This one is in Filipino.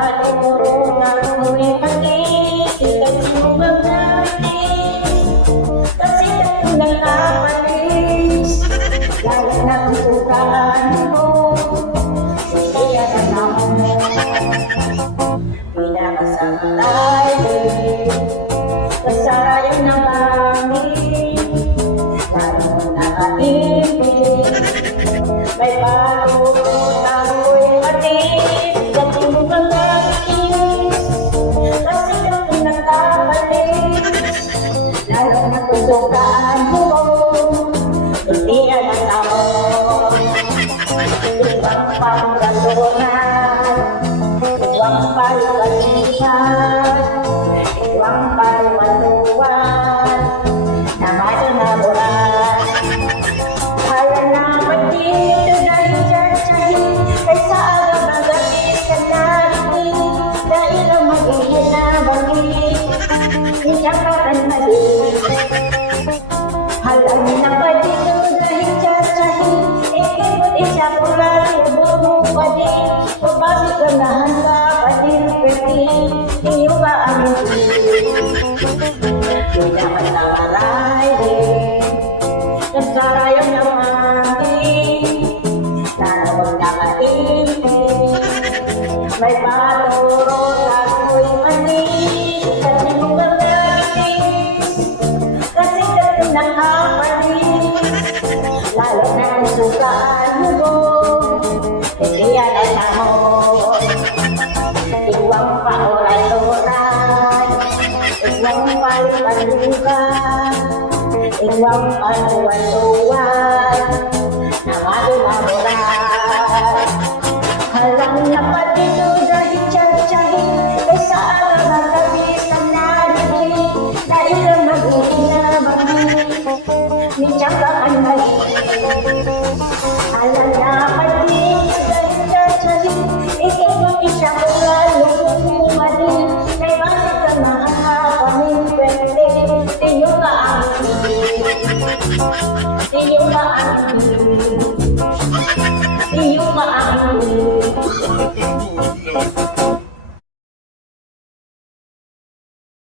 paturo na ako'y pag-iitan mo mag-alis. Kasi ito lang nakapalis, lalo na tutukan mo. Siya na naman pinakasama tayo, kasayang na kami, lalo nakaibig. May paturo na ako'y atis, kasi mo mag-alis. Kasi ito nakapalis, lalo na tutukan mo. Hindi yan ang tao, ibang pangkaturan, ibang palwalihan, ibang palwaluan, na matanaburan. Kaya naman dito dahil tiyatsahin, kaysa agad-agad ka natin, dahil ang mag-iyan na bangin, hindi ka kanmali. Halang na ba dito dahil tiyatsahin, ikipot isa pula, tubo mo pa din, pabalik ka na handa pa din, pwede, iyo ba amin din? Di naman tamaray din, nasarayang na mami, sana huwag nakaibig. May paturo na ako'y manis, kasi mo mag-alis. Kasi ito nakapalis, lalo na ang sukaan mo. Hindi yan ang tamon, iwang paoray-oray, iwang palipalukan, iwang paluwan-luwan, na madulaburan. Halang na pa dito dahil tiyatsahin, kaysa alam-agabis ang narinig, dahil ang mag-iinabangin, minsan ka ang mali. Halang na pa dito dahil tiyatsahin, ikipot isa pula, lumumali, kay bakit ka nakakapamin, pwede, tiyo ka ang hindi, tiyo ka ang